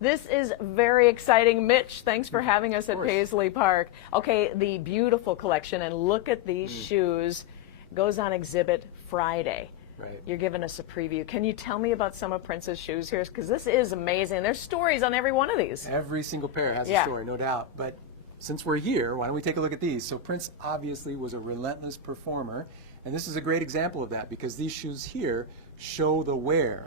This is very exciting. Mitch, thanks for having us at Paisley Park. Okay, the beautiful collection, and look at these shoes. Goes on exhibit Friday. Right. You're giving us a preview. Can you tell me about some of Prince's shoes here? Because this is amazing. There's stories on every one of these. Every single pair has a story, no doubt. But since we're here, why don't we take a look at these? So Prince obviously was a relentless performer, and this is a great example of that because these shoes here show the wear.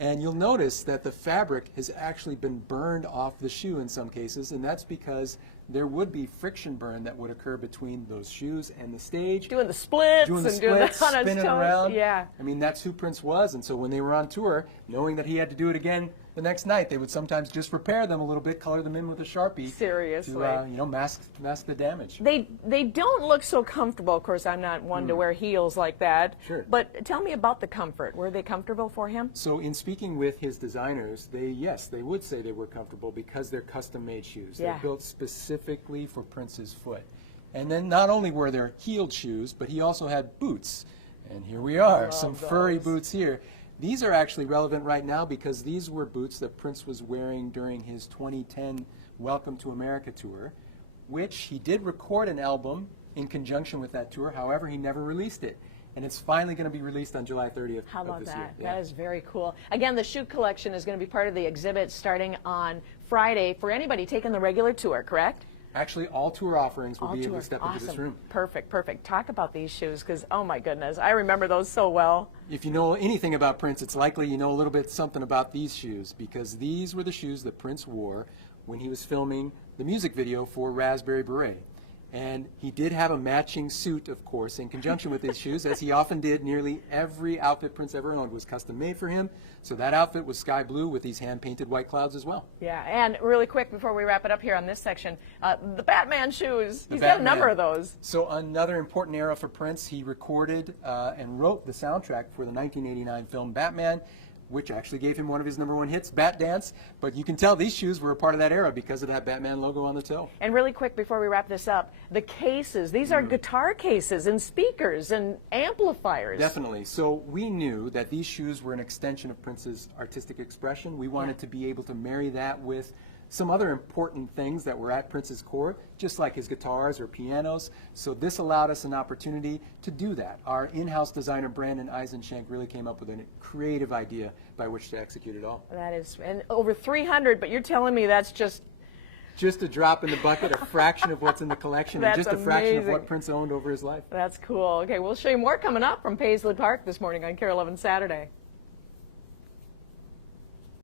And you'll notice that the fabric has actually been burned off the shoe in some cases, and that's because there would be friction burn that would occur between those shoes and the stage. Doing the splits doing the and splits, doing the on his spinning toes. around. Yeah. I mean, that's who Prince was, and so when they were on tour, knowing that he had to do it again the next night, they would sometimes just repair them a little bit, color them in with a Sharpie. Seriously. To, you know, mask the damage. They don't look so comfortable. Of course, I'm not one to wear heels like that. Sure. But tell me about the comfort. Were they comfortable for him? So in speaking with his designers, they would say they were comfortable because they're custom-made shoes. Yeah. They're built specifically for Prince's foot. And then not only were there heeled shoes, but he also had boots. And here we are, some furry boots here. These are actually relevant right now because these were boots that Prince was wearing during his 2010 Welcome to America tour, which he did record an album in conjunction with that tour. However, he never released it. And it's finally going to be released on July 30th How about of this that? year. Yeah. That is very cool. Again, the shoe collection is going to be part of the exhibit starting on Friday for anybody taking the regular tour, correct? Actually, all tour offerings will All be able tour. to step Awesome. into this room. Perfect, perfect. Talk about these shoes because, oh my goodness, I remember those so well. If you know anything about Prince, it's likely you know a little bit something about these shoes because these were the shoes that Prince wore when he was filming the music video for Raspberry Beret. And he did have a matching suit, of course, in conjunction with his shoes, as he often did. Nearly every outfit Prince ever owned was custom made for him. So that outfit was sky blue with these hand-painted white clouds as well. Yeah, and really quick before we wrap it up here on this section, the Batman shoes. The He's got a Batman. number of those. So another important era for Prince, he recorded and wrote the soundtrack for the 1989 film Batman, which actually gave him one of his #1 hits, Bat Dance. But you can tell these shoes were a part of that era because of that Batman logo on the toe. And really quick before we wrap this up, the cases. These are guitar cases and speakers and amplifiers. Definitely. So we knew that these shoes were an extension of Prince's artistic expression. We wanted to be able to marry that with some other important things that were at Prince's core, just like his guitars or pianos. So this allowed us an opportunity to do that. Our in-house designer, Brandon Eisenschenk, really came up with a creative idea by which to execute it all. That is, and over 300, but you're telling me that's just a drop in the bucket, a fraction of what's in the collection, and That's just a fraction of amazing. what Prince owned over his life. That's cool. Okay, we'll show you more coming up from Paisley Park this morning on KARE 11 Saturday.